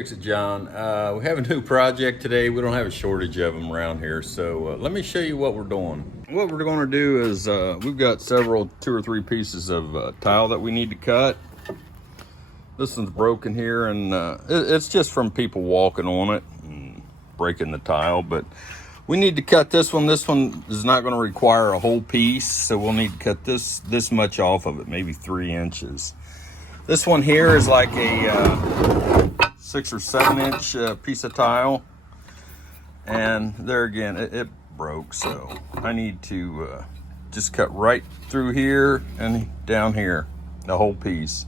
Fix it, John. We have a new project today. We don't have a shortage of them around here, so let me show you what we're doing. What we're going to do is we've got two or three pieces of tile that we need to cut. This one's broken here, and it's just from people walking on it and breaking the tile, but we need to cut this one. This one is not going to require a whole piece, so we'll need to cut this much off of it, maybe 3 inches. This one here is like a 6 or 7 inch piece of tile, and there again it broke, so I need to just cut right through here and down here, the whole piece,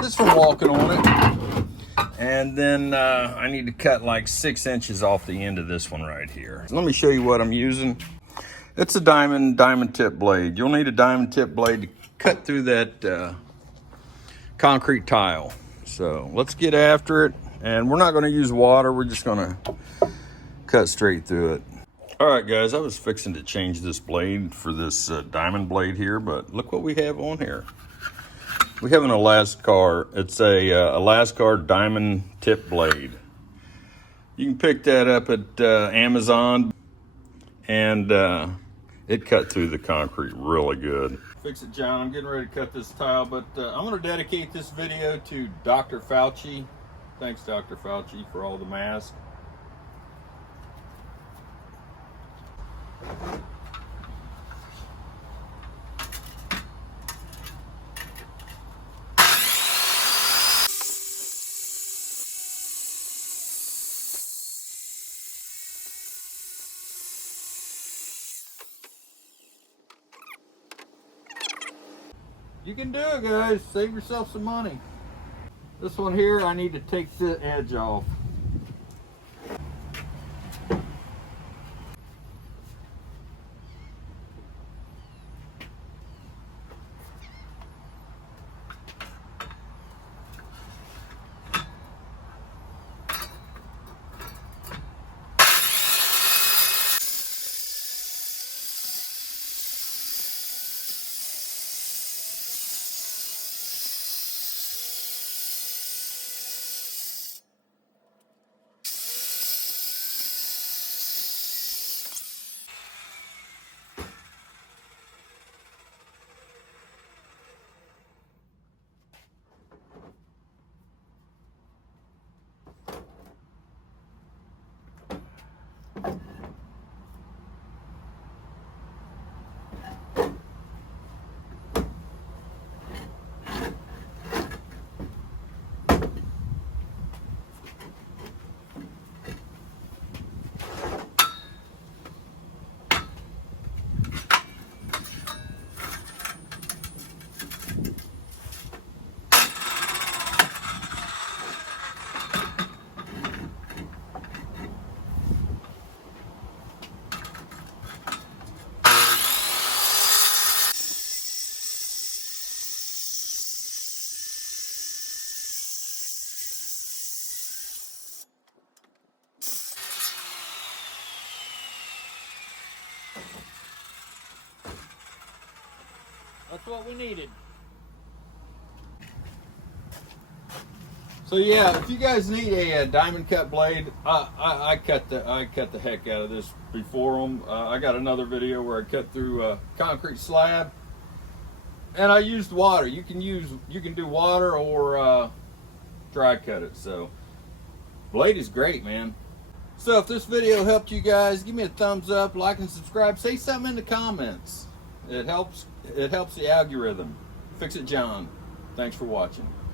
just from walking on it. And then I need to cut like 6 inches off the end of this one right here. Let me show you what I'm using. It's a diamond tip blade. You'll need a diamond tip blade to cut through that concrete tile. So let's get after it, and we're not going to use water. We're just going to cut straight through it. All right, guys, I was fixing to change this blade for this diamond blade here, but look what we have on here. We have an Alaskar. It's a Alaskar diamond tip blade. You can pick that up at Amazon, and it cut through the concrete really good. Fix it, John. I'm getting ready to cut this tile, but I'm going to dedicate this video to Dr. Fauci. Thanks, Dr. Fauci, for all the masks. You can do it, guys. Save yourself some money. This one here, I need to take the edge off. That's what we needed. So yeah, if you guys need a diamond cut blade, I cut the heck out of this before them. I got another video where I cut through a concrete slab, and I used water. You can do water or dry cut it. So blade is great, man. So if this video helped you guys, give me a thumbs up, like and subscribe. Say something in the comments. It helps the algorithm. Fix it, John. Thanks for watching.